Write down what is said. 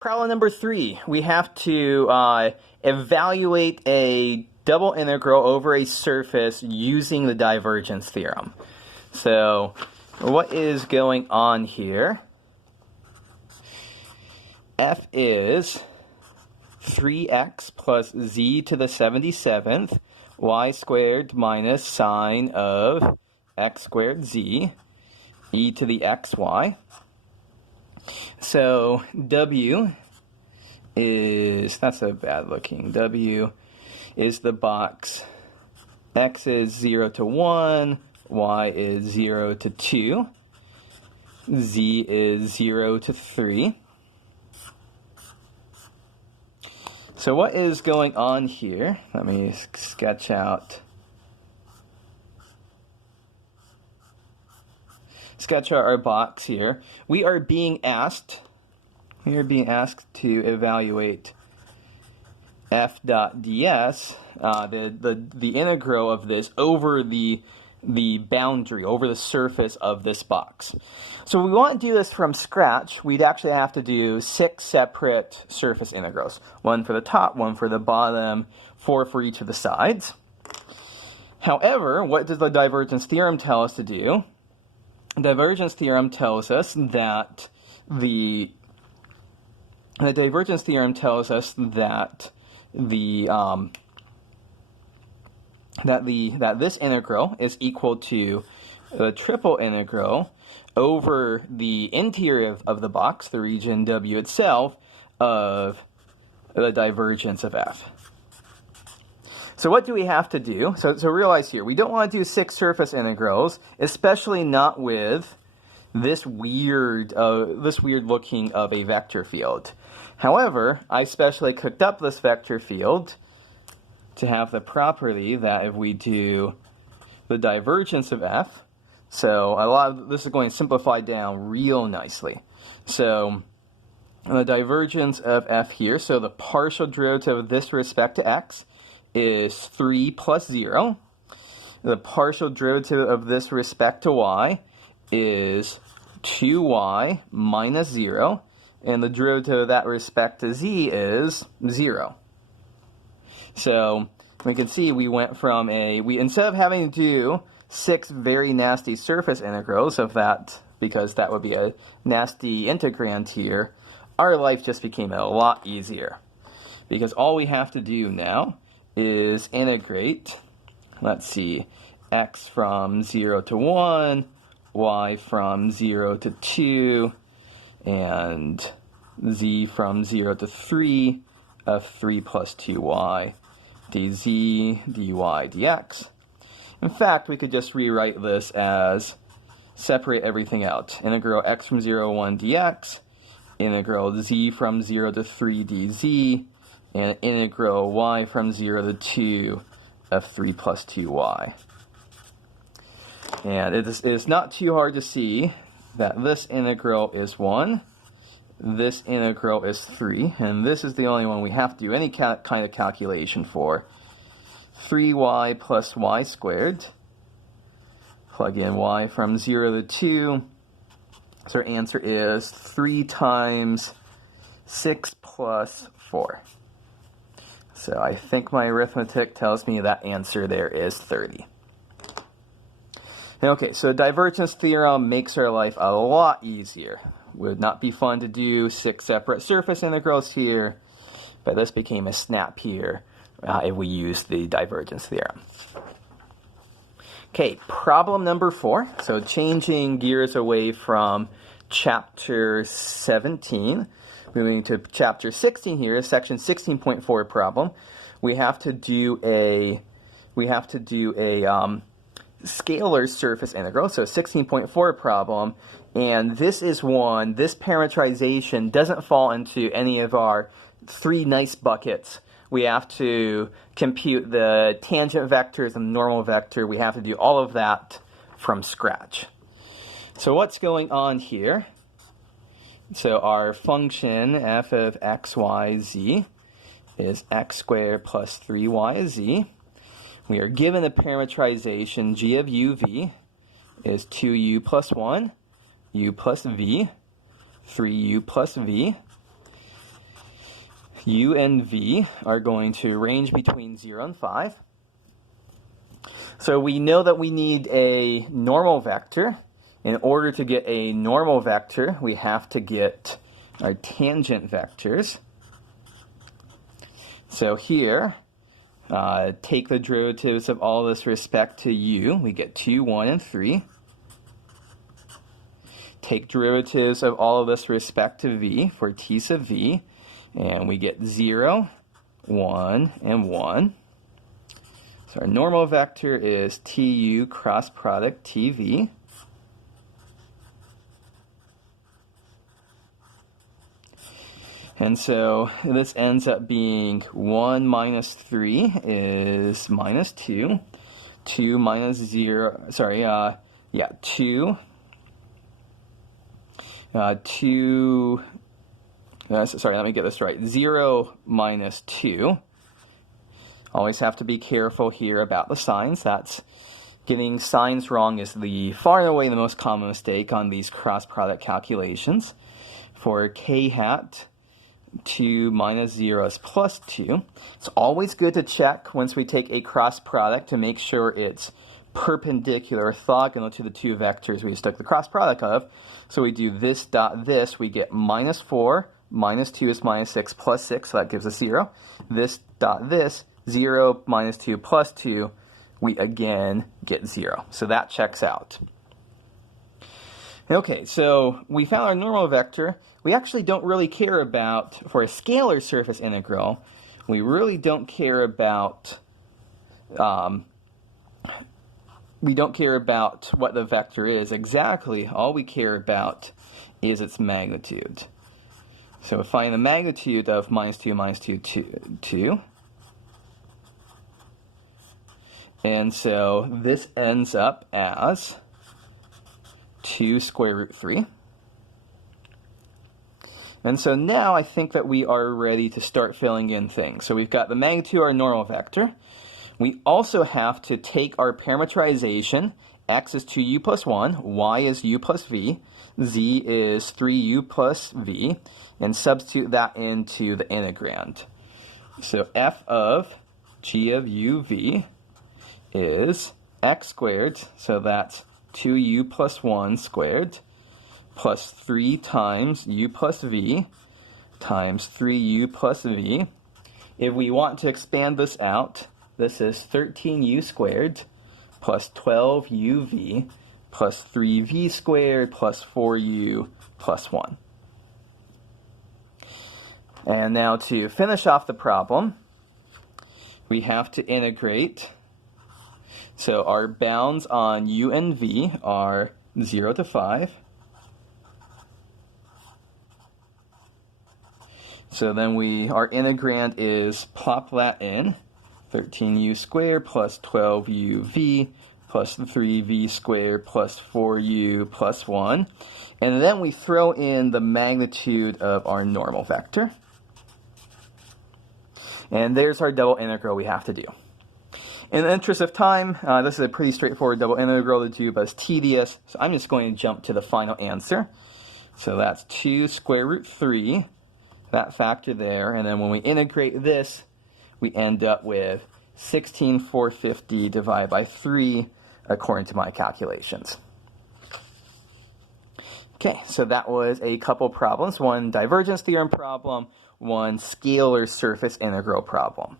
Problem number 3, we have to evaluate a double integral over a surface using the divergence theorem. So what is going on here? F is 3x plus z to the 77th y squared minus sine of x squared z e to the xy. So W is, that's a bad looking, W is the box, x is 0 to 1, y is 0 to 2, z is 0 to 3. So what is going on here? Let me sketch out our box here. We are being asked to evaluate f dot ds, the integral of this over the boundary, over the surface of this box. So we want to do this from scratch. We'd actually have to do 6 separate surface integrals. 1 for the top, 1 for the bottom, 4 for each of the sides. However, what does the divergence theorem tell us to do? The divergence theorem tells us that the divergence theorem tells us that that this integral is equal to the triple integral over the interior of the box, the region W itself, of the divergence of f. So what do we have to do? So realize here, we don't want to do 6 surface integrals, especially not with this weird looking of a vector field. However, I specially cooked up this vector field to have the property that if we do the divergence of f, so a lot of this is going to simplify down real nicely. So the divergence of f here, so the partial derivative of this with respect to x is 3 plus 0. The partial derivative of this with respect to y is 2y minus 0. And the derivative of that with respect to z is 0. So we can see we went from instead of having to do 6 very nasty surface integrals of that, because that would be a nasty integrand here, our life just became a lot easier. Because all we have to do now is integrate, let's see, x from 0 to 1, y from 0 to 2, and z from 0 to 3 of 3 plus 2y, dz, dy, dx. In fact, we could just rewrite this as separate everything out. Integral x from 0 to 1 dx, integral z from 0 to 3 dz, and integral y from 0 to 2 of 3 plus 2y. And it is not too hard to see that this integral is 1, this integral is 3, and this is the only one we have to do any kind of calculation for. 3y plus y squared. Plug in y from 0 to 2. So our answer is 3 times 6 plus 4. So I think my arithmetic tells me that answer there is 30. Okay, so divergence theorem makes our life a lot easier. Would not be fun to do 6 separate surface integrals here, but this became a snap here if we use the divergence theorem. Okay, problem number 4. So changing gears away from chapter 17, moving to chapter 16 here, section 16.4 problem. We have to do a scalar surface integral, so 16.4 problem, and this parametrization doesn't fall into any of our 3 nice buckets. We have to compute the tangent vectors and the normal vector. We have to do all of that from scratch. So what's going on here? So our function f of x, y, z is x squared plus 3y is z. We are given a parametrization g of u, v is 2u plus 1, u plus v, 3u plus v. u and v are going to range between 0 and 5. So we know that we need a normal vector. In order to get a normal vector, we have to get our tangent vectors. So here, take the derivatives of all this with respect to u. We get 2, 1, and 3. Take derivatives of all of this with respect to v for t sub v, and we get 0, 1, and 1. So our normal vector is tu cross product tv. And so this ends up being 1 minus 3 is minus 2. 2 minus 0, sorry, 2. 2, sorry, let me get this right. 0 minus 2. Always have to be careful here about the signs. That's getting signs wrong is the far and away the most common mistake on these cross product calculations. For k hat, 2 minus 0 is plus 2. It's always good to check once we take a cross product to make sure it's perpendicular, orthogonal to the two vectors we just took the cross product of. So we do this dot this, we get minus 4, minus 2 is minus 6, plus 6, so that gives us 0. This dot this, 0 minus 2 plus 2, we again get 0. So that checks out. Okay, so we found our normal vector. We actually don't really care about, for a scalar surface integral, we really don't care about, what the vector is exactly. All we care about is its magnitude. So we find the magnitude of minus 2, 2. And so this ends up as 2 square root 3. And so now I think that we are ready to start filling in things. So we've got the magnitude of our normal vector. We also have to take our parameterization. X is 2u plus 1, y is u plus v, z is 3u plus v, and substitute that into the integrand. So f of g of uv is x squared, so that's 2u plus 1 squared, plus 3 times u plus v times 3u plus v. If we want to expand this out, this is 13u squared plus 12uv plus 3v squared plus 4u plus 1. And now to finish off the problem, we have to integrate. So our bounds on u and v are 0 to 5. So then our integrand is plop that in. 13u squared plus 12uv plus 3v squared plus 4u plus 1. And then we throw in the magnitude of our normal vector. And there's our double integral we have to do. In the interest of time, this is a pretty straightforward double integral to do, but it's tedious. So I'm just going to jump to the final answer. So that's 2 square root 3, that factor there. And then when we integrate this, we end up with 16,450 divided by 3 according to my calculations. Okay, so that was a couple problems. One divergence theorem problem, one scalar surface integral problem.